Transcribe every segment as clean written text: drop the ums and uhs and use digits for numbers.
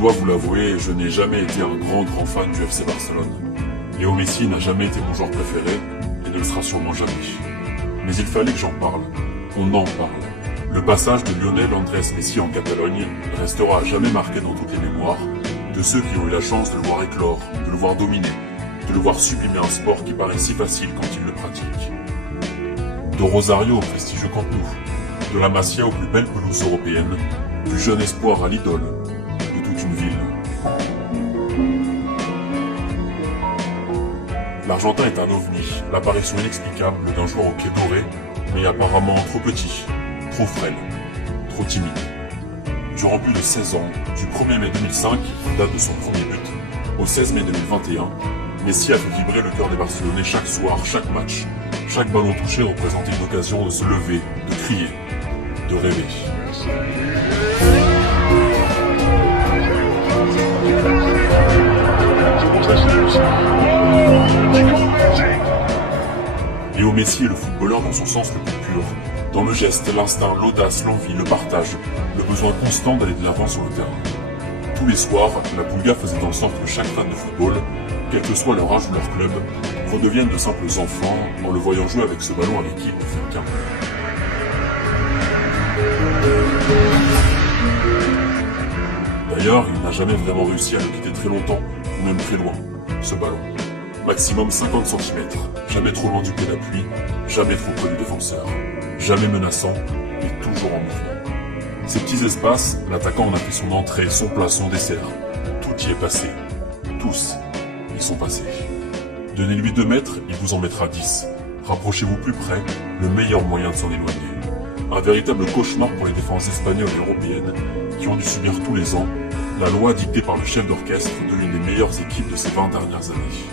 dois vous l'avouer, je n'ai jamais été un grand fan du FC Barcelone. Léo Messi n'a jamais été mon joueur préféré et ne le sera sûrement jamais. Mais il fallait que j'en parle, qu'on en parle. Le passage de Lionel Andrés Messi en Catalogne restera à jamais marqué dans toutes les mémoires de ceux qui ont eu la chance de le voir éclore, de le voir dominer, de le voir sublimer un sport qui paraît si facile quand il le pratique. De Rosario au prestigieux Camp Nou, de la Masia aux plus belles pelouses européennes, du jeune espoir à l'idole de toute une ville. L'Argentin est un ovni, l'apparition inexplicable d'un joueur au pied doré, mais apparemment trop petit, trop frêle, trop timide. Durant plus de 16 ans, du 1er mai 2005, date de son premier but, au 16 mai 2021, Messi a fait vibrer le cœur des Barcelonais chaque soir, chaque match. Chaque ballon touché représentait une occasion de se lever, de crier, de rêver. Léo Messi est le footballeur dans son sens le plus pur, dans le geste, l'instinct, l'audace, l'envie, le partage, le besoin constant d'aller de l'avant sur le terrain. Tous les soirs, la Pulga faisait en sorte que chaque fan de football, quel que soit leur âge ou leur club, redeviennent de simples enfants en le voyant jouer avec ce ballon avec qui il ne fait qu'un. D'ailleurs, il n'a jamais vraiment réussi à le quitter très longtemps, ou même très loin, ce ballon. Maximum 50 cm, jamais trop loin du pied d'appui, jamais trop près du défenseur, jamais menaçant, mais toujours en mouvement. Ces petits espaces, l'attaquant en a fait son entrée, son plat, son dessert. Tout y est passé. Tous y sont passés. Donnez-lui 2 mètres, il vous en mettra 10. Rapprochez-vous plus près, le meilleur moyen de s'en éloigner. Un véritable cauchemar pour les défenses espagnoles et européennes qui ont dû subir tous les ans la loi dictée par le chef d'orchestre de l'une des meilleures équipes de ces 20 dernières années.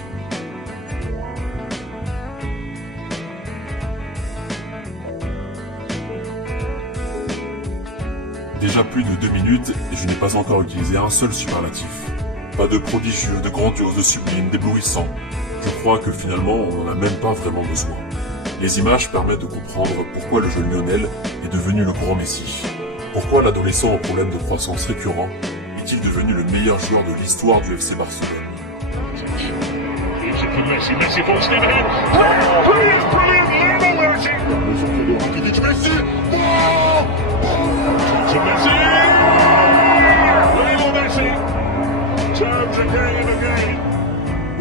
Déjà plus de 2 minutes et je n'ai pas encore utilisé un seul superlatif. Pas de prodigieux, de grandiose, de sublime, d'éblouissant. Je crois que finalement on n'en a même pas vraiment besoin. Les images permettent de comprendre pourquoi le jeune Lionel est devenu le grand Messi. Pourquoi l'adolescent au problème de croissance récurrent est-il devenu le meilleur joueur de l'histoire du FC Barcelone.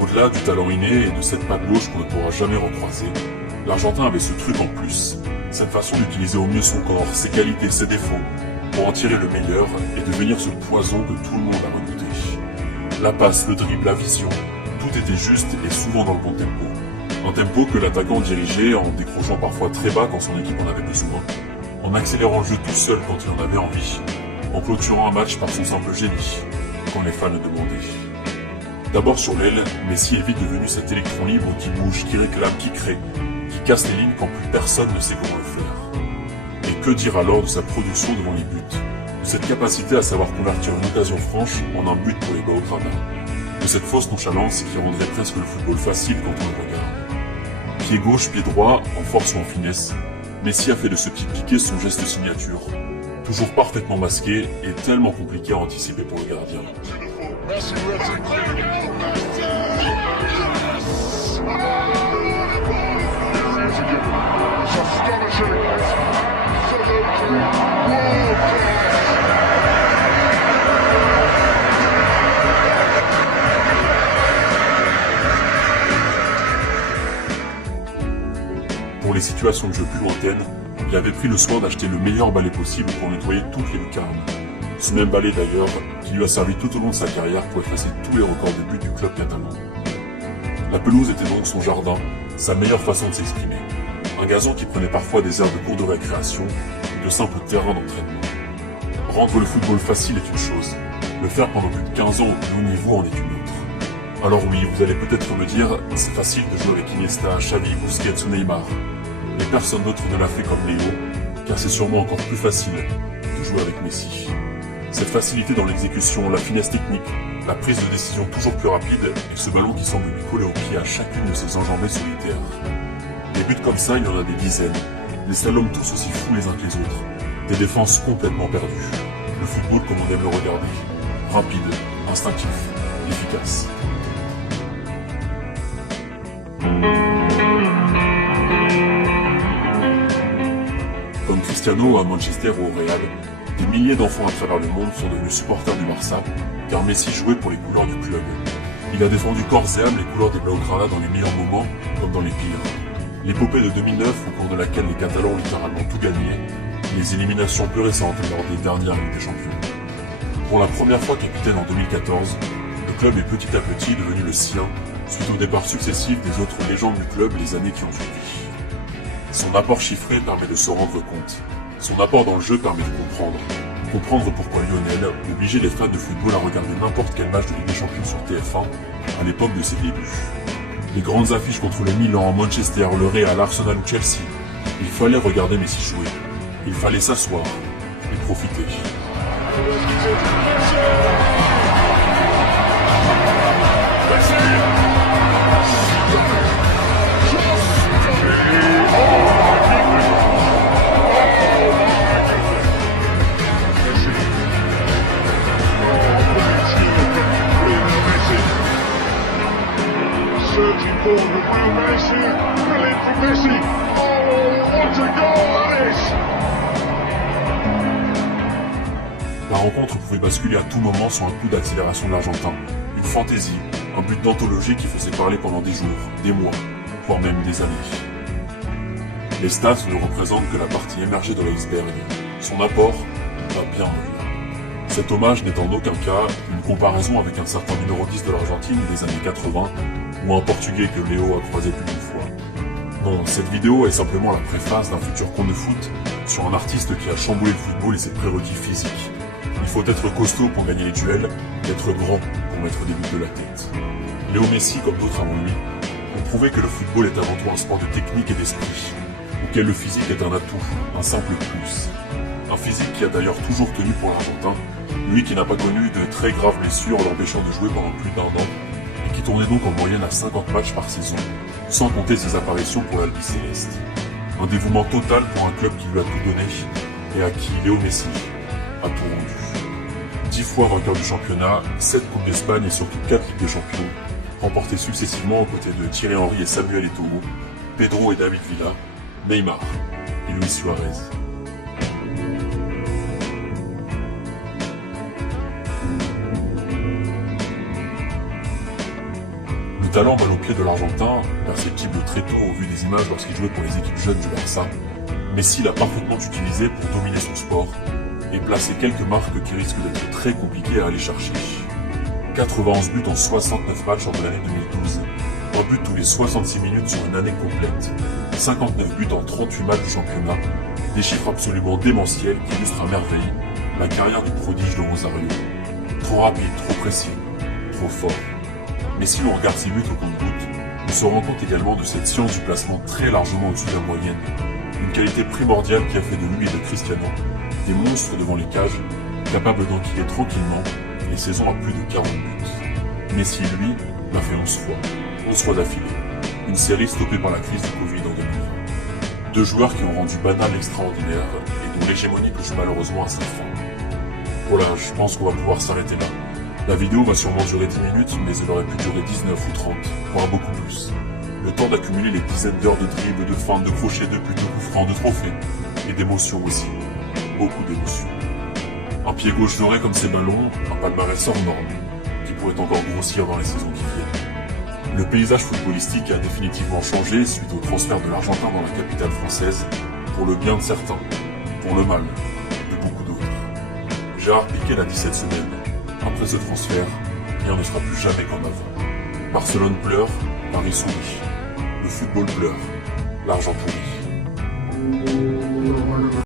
Au-delà du talent inné et de cette patte gauche qu'on ne pourra jamais recroiser, l'Argentin avait ce truc en plus, cette façon d'utiliser au mieux son corps, ses qualités, ses défauts, pour en tirer le meilleur et devenir ce poison que tout le monde a redouté. La passe, le dribble, la vision, tout était juste et souvent dans le bon tempo. Un tempo que l'attaquant dirigeait en décrochant parfois très bas quand son équipe en avait besoin, en accélérant le jeu tout seul quand il en avait envie, en clôturant un match par son simple génie, quand les fans le demandaient. D'abord sur l'aile, Messi est vite devenu cet électron libre qui bouge, qui réclame, qui crée, qui casse les lignes quand plus personne ne sait comment le faire. Et que dire alors de sa production devant les buts, de cette capacité à savoir convertir une occasion franche en un but pour les Blaugrana, de cette fausse nonchalance qui rendrait presque le football facile quand on le regarde. Pied gauche, pied droit, en force ou en finesse, Messi a fait de ce petit piqué son geste signature, toujours parfaitement masqué et tellement compliqué à anticiper pour le gardien. Pour les situations de jeu plus lointaines, il avait pris le soin d'acheter le meilleur balai possible pour nettoyer toutes les lucarnes. Ce même balai d'ailleurs qui lui a servi tout au long de sa carrière pour effacer tous les records de buts du club catalan. La pelouse était donc son jardin, sa meilleure façon de s'exprimer. Un gazon qui prenait parfois des airs de cours de récréation ou de simples terrains d'entraînement. Rendre le football facile est une chose, le faire pendant plus de 15 ans au plus haut niveau en est une autre. Alors oui, vous allez peut-être me dire, c'est facile de jouer avec Iniesta, Xavi, Busquets ou Neymar. Mais personne d'autre ne l'a fait comme Léo, car c'est sûrement encore plus facile de jouer avec Messi. Cette facilité dans l'exécution, la finesse technique, la prise de décision toujours plus rapide et ce ballon qui semble lui coller au pied à chacune de ses enjambées solitaires. Des buts comme ça, il y en a des dizaines. Des slaloms tous aussi fous les uns que les autres. Des défenses complètement perdues. Le football comme on aime le regarder. rapide, instinctif, efficace. Comme Cristiano à Manchester ou au Real, des milliers d'enfants à travers le monde sont devenus supporters du Barça, car Messi jouait pour les couleurs du club. Il a défendu corps et âme les couleurs des Blaugrana dans les meilleurs moments, comme dans les pires. L'épopée de 2009, au cours de laquelle les Catalans ont littéralement tout gagné, les éliminations plus récentes lors des dernières Ligues des Champions. Pour la première fois capitaine en 2014, le club est petit à petit devenu le sien, suite au départ successif des autres légendes du club les années qui ont suivi. Son apport chiffré permet de se rendre compte. Son apport dans le jeu permet de comprendre. Comprendre pourquoi Lionel obligeait les fans de football à regarder n'importe quel match de Ligue des Champions sur TF1 à l'époque de ses débuts. Les grandes affiches contre le Milan, Manchester, le Real, Arsenal ou Chelsea. Il fallait regarder Messi jouer. Il fallait s'asseoir et profiter. Searching for the real Messi, brilliant from Messi. Oh, what a goal that is! La rencontre pouvait basculer à tout moment sur un coup d'accélération de l'Argentin, une fantaisie, un but d'anthologie qui faisait parler pendant des jours, des mois, voire même des années. Les stats ne représentent que la partie émergée de l'iceberg. Son apport va bien mieux. Cet hommage n'est en aucun cas une comparaison avec un certain numéro 10 de l'Argentine des années 80 ou un Portugais que Léo a croisé plus d'une fois. Non, cette vidéo est simplement la préface d'un futur conte de foot sur un artiste qui a chamboulé le football et ses prérequis physiques. Il faut être costaud pour gagner les duels, et être grand pour mettre des buts de la tête. Léo Messi, comme d'autres avant lui, ont prouvé que le football est avant tout un sport de technique et d'esprit, auquel le physique est un atout, un simple plus. Un physique qui a d'ailleurs toujours tenu pour l'Argentin, lui qui n'a pas connu de très graves blessures l'empêchant de jouer pendant plus d'1 an, et qui tournait donc en moyenne à 50 matchs par saison, sans compter ses apparitions pour l'Albi Céleste. Un dévouement total pour un club qui lui a tout donné, et à qui Léo Messi a tout rendu. 10 fois vainqueur du championnat, 7 Coupes d'Espagne et surtout 4 Ligues des Champions, remportées successivement aux côtés de Thierry Henry et Samuel Eto'o, Pedro et David Villa, Neymar et Luis Suarez. Le talent balle au pied de l'Argentin, perceptible très tôt au vu des images lorsqu'il jouait pour les équipes jeunes du Barça, Messi l'a parfaitement utilisé pour dominer son sport et placer quelques marques qui risquent d'être très compliquées à aller chercher. 91 buts en 69 matchs entre l'année 2012, un but tous les 66 minutes sur une année complète, 59 buts en 38 matchs du championnat, des chiffres absolument démentiels qui illustrent à merveille la carrière du prodige de Rosario. Trop rapide, trop précis, trop fort. Mais si l'on regarde ses buts au compte-gouttes, on se rend compte également de cette science du placement très largement au-dessus de la moyenne, une qualité primordiale qui a fait de lui et de Cristiano des monstres devant les cages, capables d'enquiller tranquillement les saisons à plus de 40 buts. Messi, lui, l'a fait 11 fois d'affilée, une série stoppée par la crise du Covid en 2020. Deux joueurs qui ont rendu banal l'extraordinaire et dont l'hégémonie touche malheureusement à sa fin. Voilà, je pense qu'on va pouvoir s'arrêter là. La vidéo va sûrement durer 10 minutes, mais elle aurait pu durer 19 ou 30, voire beaucoup plus. Le temps d'accumuler les dizaines d'heures de dribbles, de feintes, de crochets, de buts, de coups francs, de trophées. Et d'émotions aussi. Beaucoup d'émotions. Un pied gauche doré comme ces ballons, un palmarès hors norme, qui pourrait encore grossir dans les saisons qui viennent. Le paysage footballistique a définitivement changé suite au transfert de l'Argentin dans la capitale française, pour le bien de certains, pour le mal de beaucoup d'autres. Gérard Piqué l'a dit cette semaine. Après ce transfert, rien ne sera plus jamais comme avant. Barcelone pleure, Paris sourit. Le football pleure, l'argent pourrit.